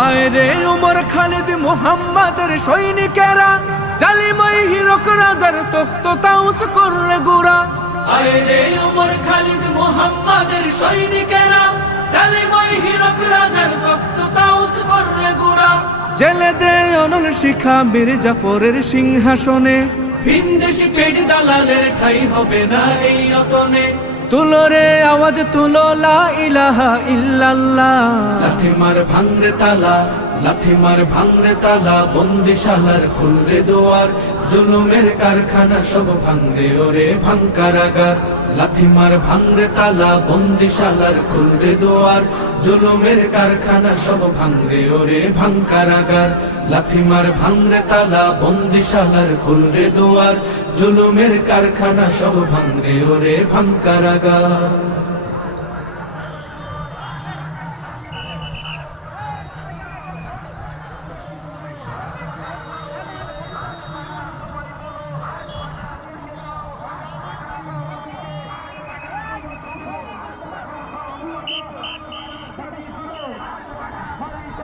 আয় রে উমর খালিদ মুহাম্মাদের সৈনিকেরা, জালিমাই হিরক রাজার তখ্ত তাউস করে গুরা। আয় রে উমর খালিদ মুহাম্মাদের সৈনিকেরা, জালিমাই হিরক রাজার তখ্ত তাউস করে গুরা। জেলে দে অনল শিখা বীর জাফরের সিংহাসনে, ভিনদেশি পেট দালালের ঠাই হবে না এই অতনে। তুলো রে আওয়াজ তুলো লা ইলাহা ইল্লাল্লাহ। লাথি মার ভাঙরে তালা, লাথি মার ভাঙরে তালা, বন্দিশালার খুলরে দুয়ার, জুলুমের কারখানা সব ভাঙরে ওরে ভাঙ কারাগার। লাথি মার ভাঙরে তালা, বন্দিশালার খুলরে দুয়ার, জুলুমের কারখানা সব ভাঙরে ওরে ভাঙ কারাগার। লাথি মার ভাঙরে তালা, বন্দিশালার খুলরে দুয়ার, জুলুমের কারখানা সব ভাঙরে ওরে ভাঙ কারাগার।